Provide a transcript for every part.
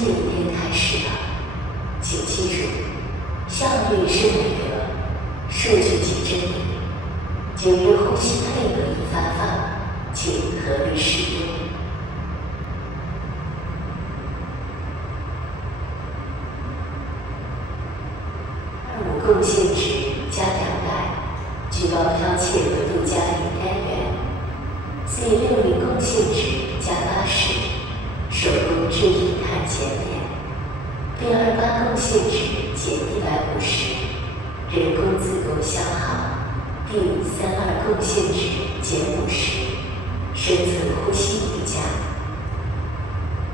新的一天开始了，请记住，效率是美德，数据即真理。今日呼吸配合已发放，请合理使用。25贡献值加200，举报剽窃额度加0单元。C60贡献值加80，手工制品碳减免。B28贡献值减150，人工自贡消耗。D32贡献值减50，生存呼吸叠加。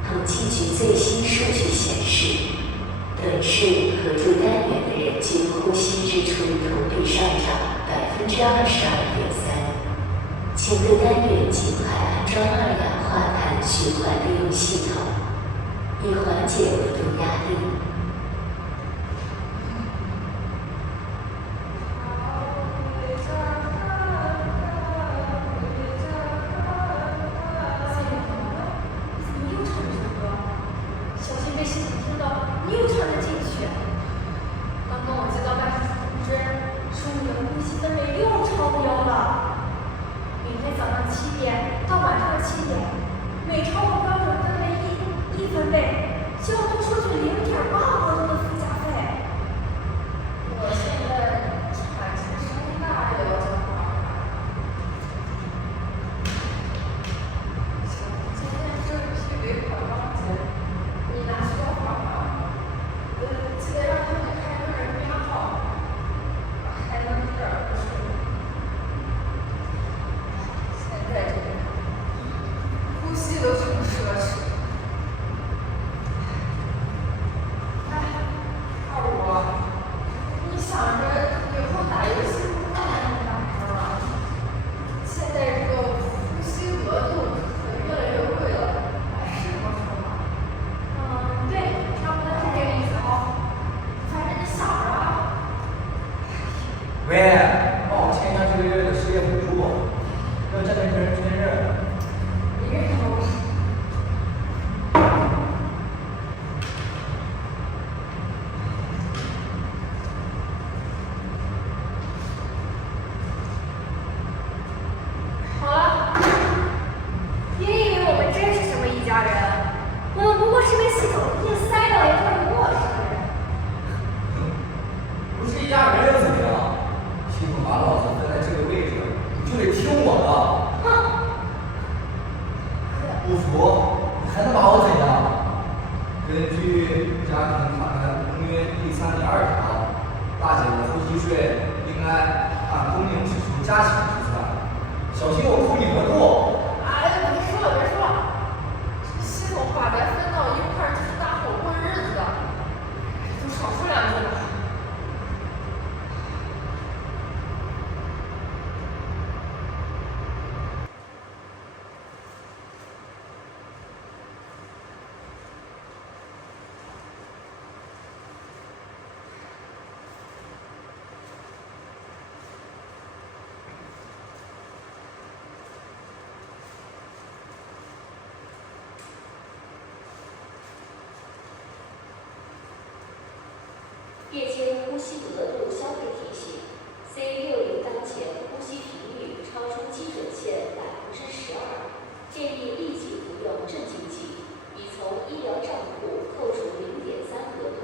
统计局最新数据显示，本市合住单元的人均呼吸支出同比上涨22.3%。请各单元尽快安装二氧化碳循环利用系统，以缓解额度压力。夜间呼吸额度消费提醒 ：C60当前呼吸频率超出基准线12%，建议立即服用镇静剂，已从医疗账户扣除0.3额度。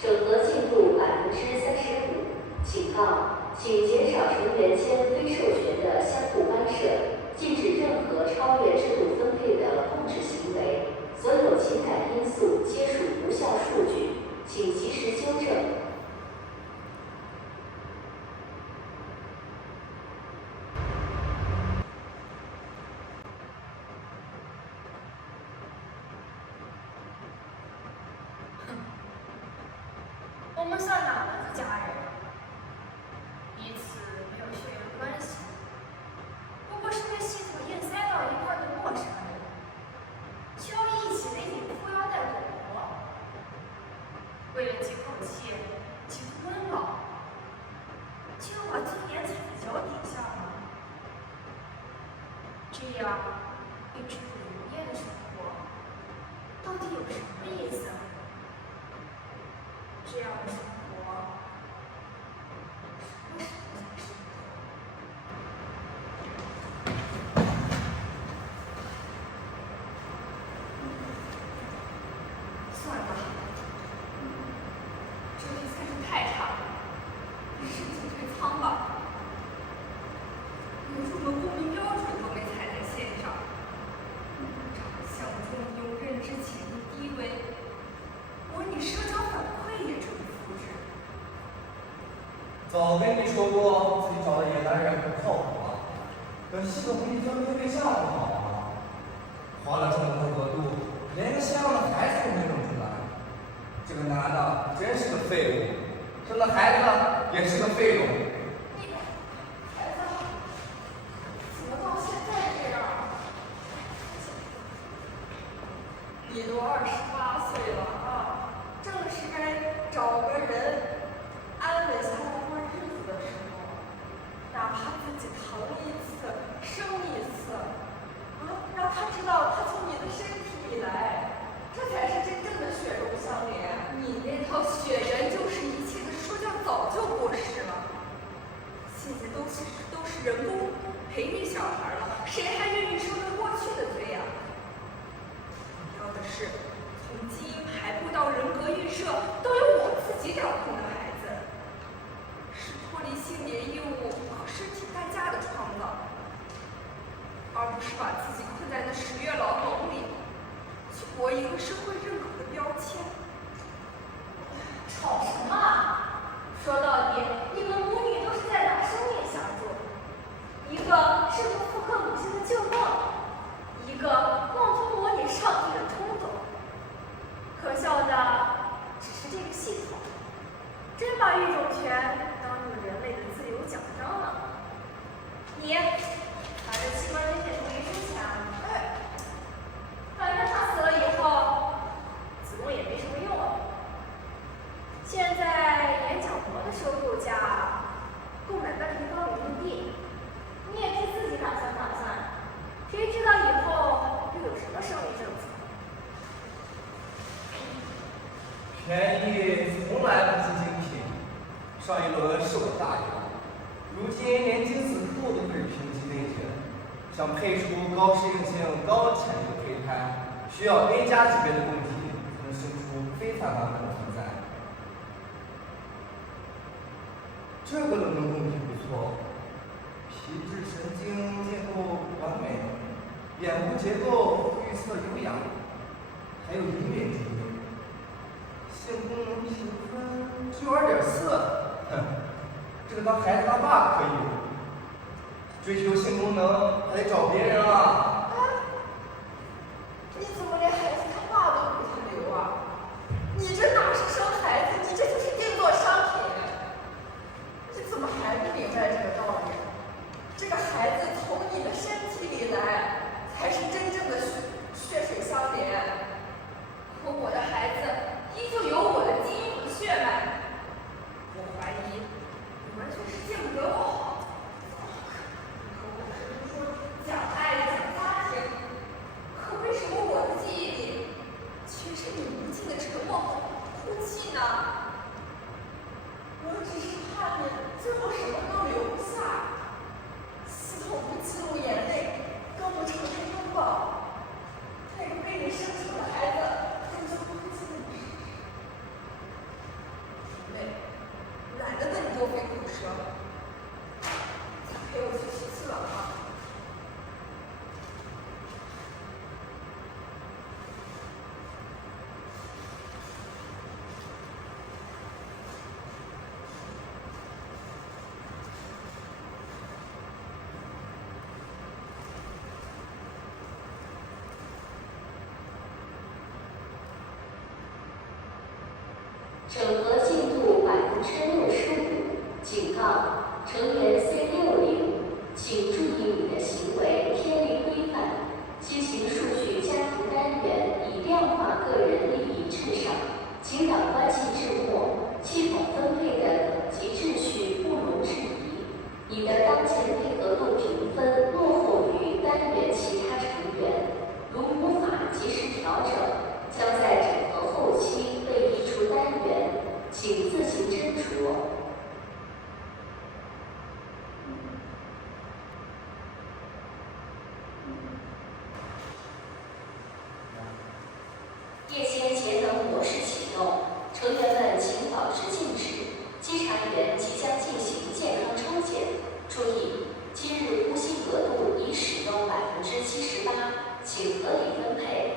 审核进度35%。警告：请减少成员间非授权的相互干涉，禁止任何超越制度分配的控制行为。所有情感因素皆属无效数据，请及时纠正。我们算哪门子家人？彼此没有血缘关系，不过是被系统硬塞到一块的陌生人，却要一起围紧裤腰带苟活。为了几口气，几度温饱，就要把尊严踩在脚底下吗？这样被指辱如烟的生活，到底有什么意思？这样的生活，什么时候才适合？算了，这比赛是太差了，申请退仓吧。连入门公民标准都没踩在线上，长相中庸，认知潜力低微，模拟社交反馈也成复制。早跟你说过，自己找的野男人不靠谱啊，跟系统给你分配对象不好啊。花了这么多额度，连个像样的孩子都没弄出来，这个男的真是个废物，生的孩子也是个废物。你，孩子，怎么到现在这样？你都28岁了啊，正是该找个人安稳下来过日子的时候，哪怕自己疼一次、生一次，让他知道他从你的身体里来，这才是真正的血肉相连。你那套血缘就是一切的说教早就过时了，现在都是人工培育小孩了，谁还愿意受着过去的罪呀？要的是从基因排布到人格预设都由我自己掌控的孩子，是脱离性别义务和身体代价的创造，而不是把自己困在那10月牢笼里，去搏一个社会认可的标签。吵什么啊？说到底，你们母女都是在拿生命相助，一个试图复刻母亲的旧梦，一个妄图模拟上帝的冲动。可笑的只是这个系统，真把育种权当成人类的自由奖章了。你把这器官捐献同意书签了。反正他死了以后，子宫也没什么用了。现在演讲模的收购价够买半平方米墓地，你也可以自己打算打算，谁知道以后又有什么生育政策？便宜从来不是精品，上一轮是我大意了，如今连精子库都可以评级内决，想配出高适应性、高潜力的胚胎，需要 A+ 级别的供体才能生出非凡版本的存在。这个冷门供体不错，皮质神经结构完美，眼部结构预测有氧，还有隐免基因。性功能评分只有2.4，哼，这个当孩子他爸可以，追求性功能还得找别人啊。你怎么连孩子他爸都不他留啊？你这哪是生孩子，你这就是定做商品。你怎么还不明白这个道理？这个孩子从你的身体里来，才是真正的血水相连。可我的孩子依旧有我的基因和血脉，我怀疑你完全是见不得我好。可我只是说讲爱讲家庭，可为什么我的记忆里却是你无尽的沉默和哭泣呢？我只是怕你最后什么都留不下，系统不记录眼泪，更不承认拥抱，那个被你生出的孩子终究不会记录事实。审核进度65%。警告：成员 C60，请注意你的行为偏离规范。新型数据家庭单元以量化个人利益至上，情感关系至末，系统分配的等级秩序不容置疑。你的当前配合度评分落后于单元其他成员，如无法及时调整，将在整合后期被移除单元，请自行斟酌。夜间节能模式启动，成员们请保持静止。稽查员即将进行健康抽检，注意，今日呼吸额度已使用78%，请合理分配。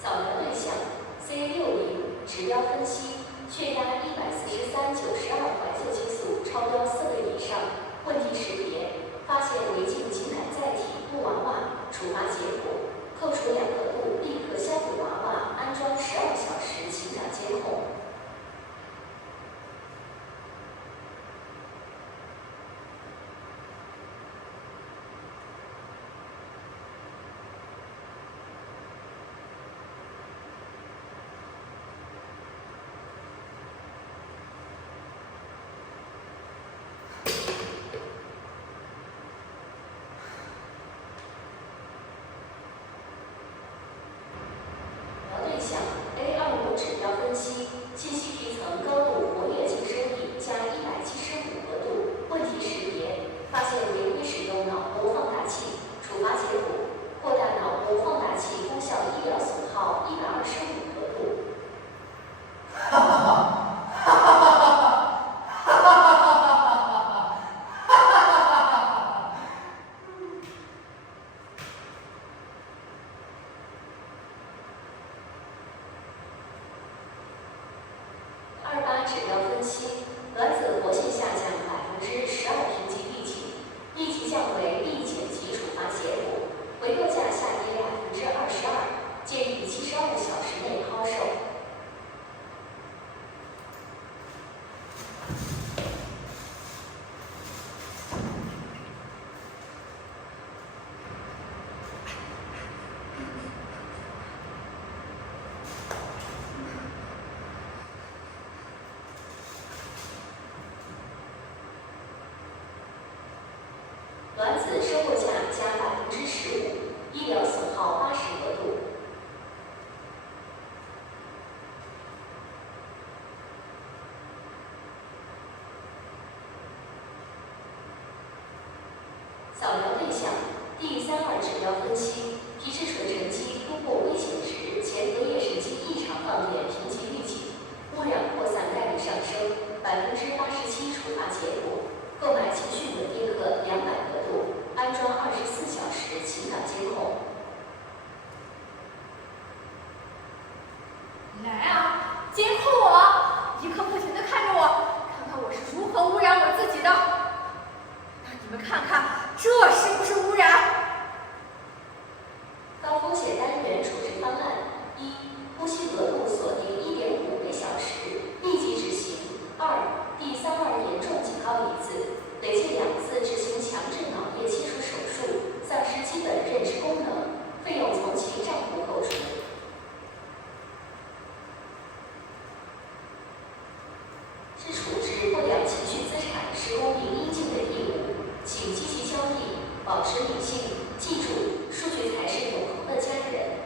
扫描对象 C60，指标分析：血压143/92，怀旧激素超标4个以上。问题识别：发现违禁情感载体布娃娃，处罚结果：扣除2个度，立刻销毁娃娃，安装12小时情感监控。对象 A25指标分析：信息皮层高度活跃净收益加175额度。问题识别：发现违规使用脑波放大器，处罚结果：扩大脑波放大器功效医疗损耗125额度。哈哈哈！哈哈哈！哈哈哈！哈哈哈！28指标分析：卵子活性下降12%，评级立即，立即降为立减级处罚结果。回购价下跌22%，建议72小时内抛售。卵子收购价加15%，医疗损耗80额度。扫描对象 D32指标分析：皮质醇沉积突破危险值，前额叶神经异常放电，评级预警，污染扩散概率上升87%，处罚结果。购买情绪稳定课200额度，安装24小时情感监控。来啊，监控我！一刻不停地看着我，看看我是如何污染我自己的。让你们看看，这是不是污染？高风险单元处置方案：一、呼吸额度锁定1.5每小时，立即执行。2、D32严重警告一次，累计2次执行强制脑叶切除手术，丧失基本认知功能，费用从其账户扣除。是处置不良情绪资产是公民应尽的义务，请积极交易，保持理性，记住，数据才是永恒的家人。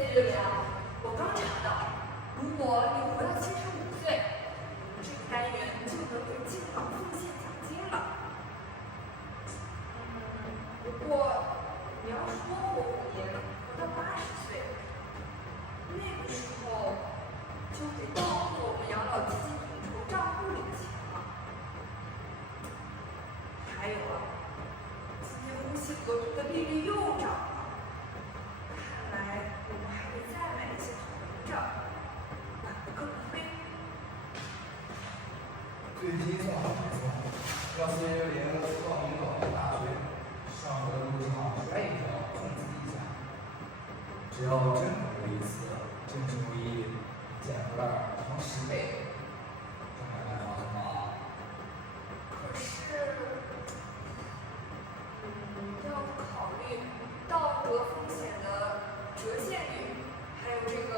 C60啊，我刚查到，如果你活到75岁，这个单元就能领进榜奉献奖金了。额度的利率又涨了，看来我们还得再买一些投名证，买个更亏。最低算好没错，让410报名老年大学，上学的路上摔一跤，重击一下。只要真努力一次，真心如意，捡回来成10倍，这买卖划算吗？可是，要考虑道德风险的折现率，还有这个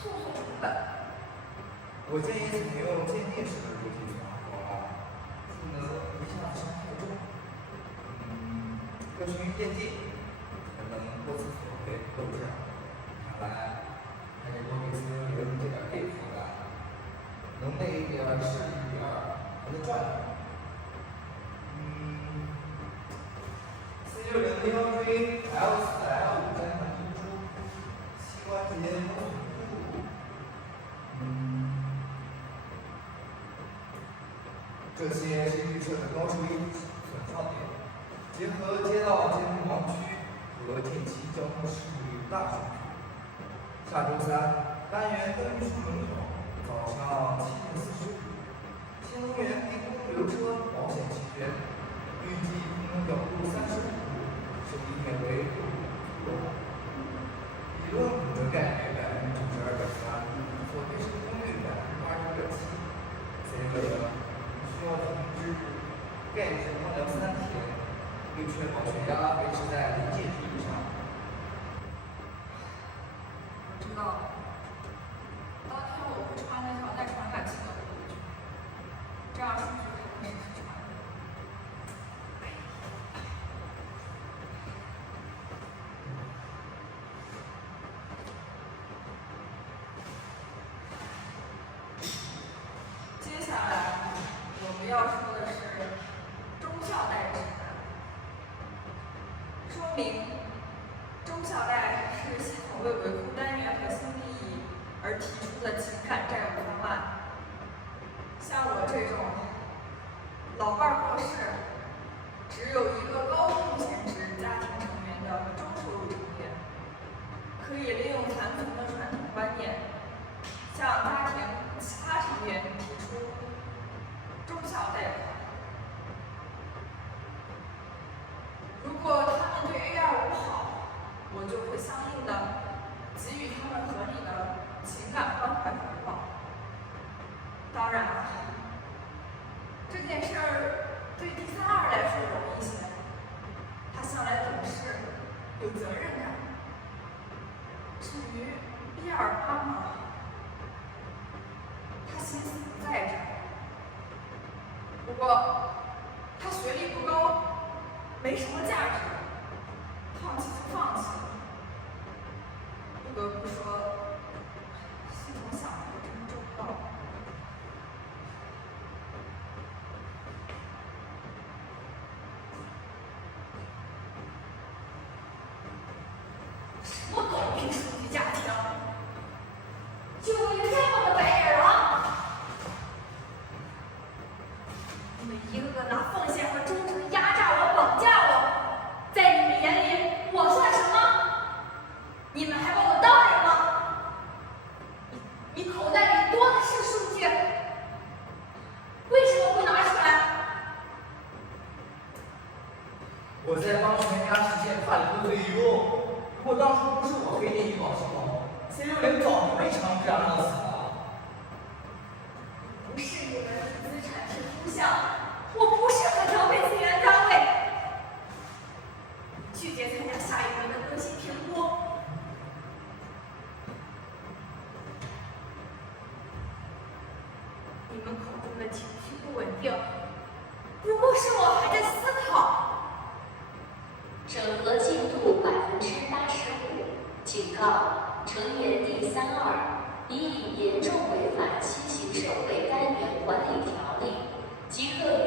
诉讼成本。我建议采用渐进式的入题存档方案，金额不下伤太重。要循序渐进，才能多次索赔漏价。看来还得多给410这点配合感，能那一点是一点，还能赚点。410的腰椎 L4L5三环突出，膝关节有损度。这些是预测的高收益损耗点，结合街道监控盲区和近期交通事故率大数据。下周3，单元登记处门口，早上7点45，新能源低空留车保险齐全，预计平衡角度35度，受力面为6.5度。理论补的概率92.3%，索赔成功率89.7%。410需要停止钙质光疗3天，并确保血压维持在临界值以上。我知道了，当天我会穿那条耐传感器的护具，这样数据才能实时传递。接下来我们要说的是中校贷指南，说明中校贷是系统为维护单元核心利益而提出的情感债务方案。像我这种老伴儿过世，只有一个高风险值家庭成员的中收入成员，可以利用残存的传统观念，向家庭其他成员提出中校贷款。如果他们对 A25好，我就会相应的给予他们合理的情感关怀回报。当然，这件事儿对第32来说容易些，他向来懂事，有责任感。至于B28嘛，他心思不在这儿。不过，他学历不高，没什么价值，放弃就放弃了。不得不说，系统想的可真周到。什么狗屁数据家庭，就你这么个白眼狼！你们一个个拿奉献和忠诚压榨我、绑架我，在你们眼里我算什么？你们还把我当人吗？你口袋里多的是数据，为什么不拿出来？我在帮全家实现快乐的退休。如果当初不是我黑店医保系统，410早就被长治安乐死了。不是你们资产是图像，我不适合调配资源单位，拒绝参加下一轮的更新评估。你们口中的情绪不稳定，不过是我还在思考。整合进度85%，警告：成员第32已以严重违反新型社会单元管理条例及各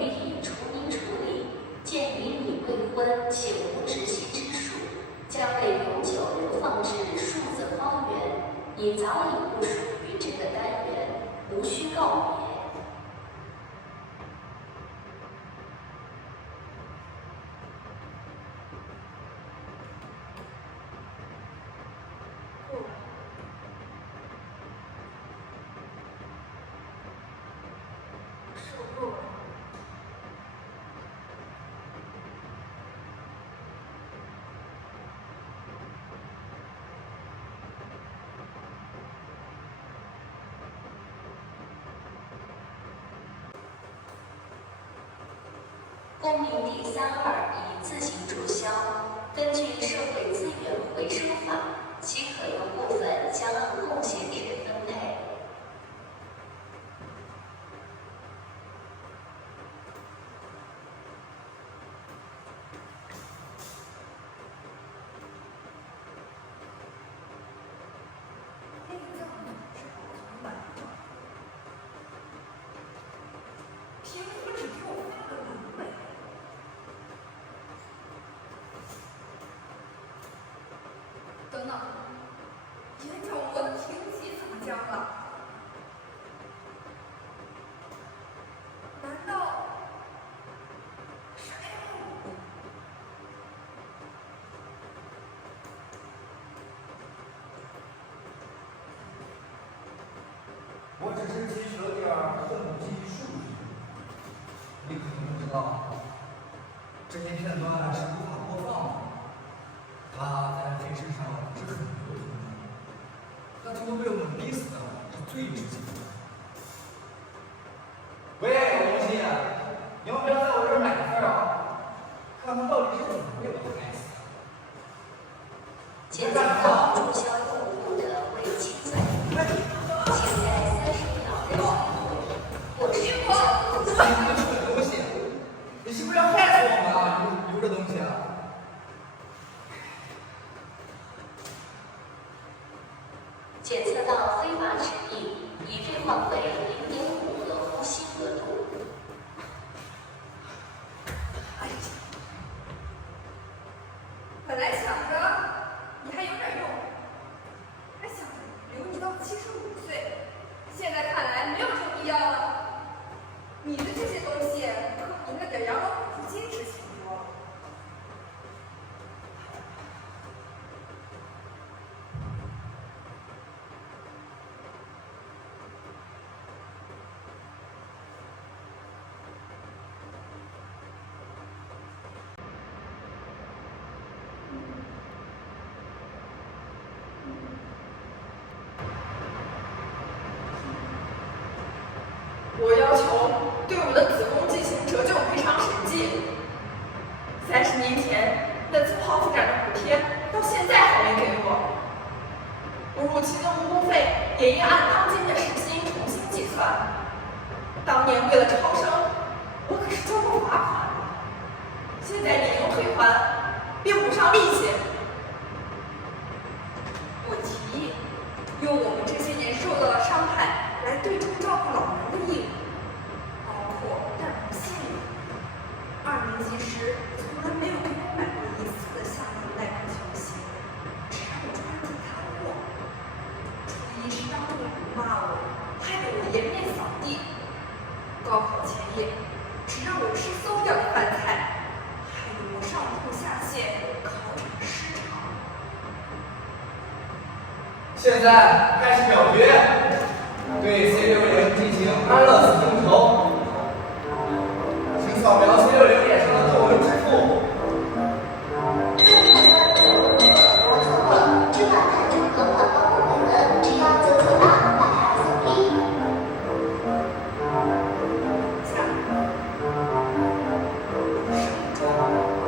公民第32以自行注销。根据社会资源回收法，其可用部分将按贡献值分配。凭什么只给我发个轮回？等等，眼角膜的评级怎么降了？难道是 M？我只是提取了点生物基因数据，你可能不知道，这些片段是无法播放的。它在电视上是很流行的，那最后被我们逼死的是最直接的。喂，老东西，你要不要在我这儿买份啊？看看到底是怎么被我害死的。检测到注销用户的未清算请在30秒内或是注销贡献。你这个东西，你是不是要害死我们啊？留着东西啊！检测到非法指引，已兑换为0.5个呼吸额度。本来想着你还有点用，还想着留你到75岁，现在看来没有这个必要了。你的这些东西可比那点养老补助金值钱多。我要求对我的子宫进行折旧赔偿审计。30年前那次剖腹产的补贴，到现在还没给我。哺乳期的误工费也应按当今的时薪重新计算。当年为了超生，我可是交过罚款的，现在理由退还，并补上利息。我提议用我们这些年受到的伤害来对冲照顾老人的义务，包括蛋黄线养。2年级时从来没有给我买过一次的夏令耐克球鞋，只让我穿地毯货。初一时让父母骂我，害得我颜面扫地。高考前夜，只让我吃馊掉的饭菜，害得我上吐下泻，考场失常。现在开始表决，对 C60进行安乐死众筹，请扫描 C60脸上的皱纹支付。知道台中和广告部门的，只要998把它送礼。下，我的生中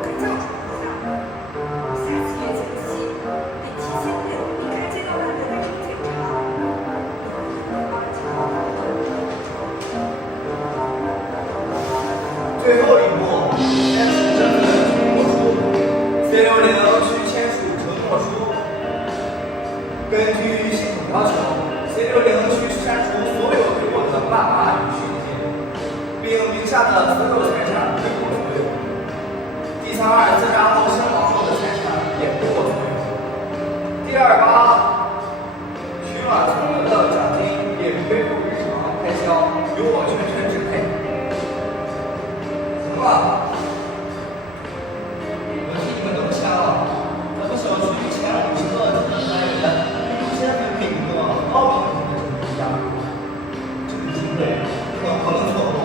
跟教主一样，下次月经期得提前给我离开街道外的卫生检查。最后一步，签署政府的承诺书。C60需签署承诺书。根据系统要求 ，C60需删除所有对我的谩骂与训诫，并名下的所有财产归我所有。D32自杀后身亡后的财产也归我所有。D28取卵所得的奖金也归入日常开销，由我全权支配。行了，我替你们都签了，咱们小区前50个智能单元，优先分配一个高品质的整体家。这个机会可不能错过。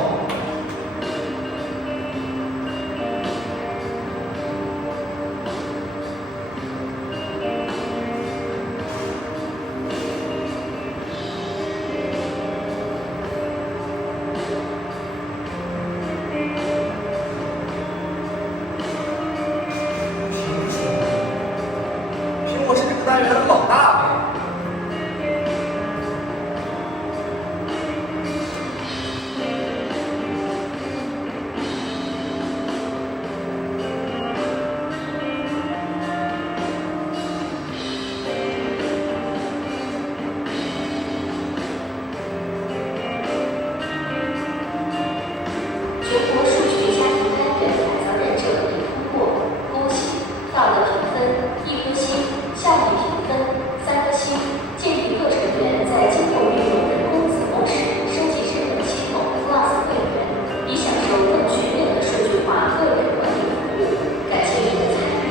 看人老大呗。全国数学家庭单元改造认证已通过，恭喜！到了评分，1颗星；下一评分3颗星。鉴于各成员在今后运用人工子宫时升级智能系统 Plus 会员，以享受更全面的数据化个人管理服务，感谢您的参与。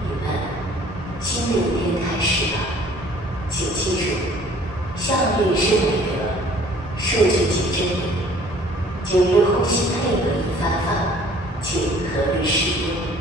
你们，新的一天开始了，请记住，效率是美德，数据即真理。9日后新配额已发放，请合理使用。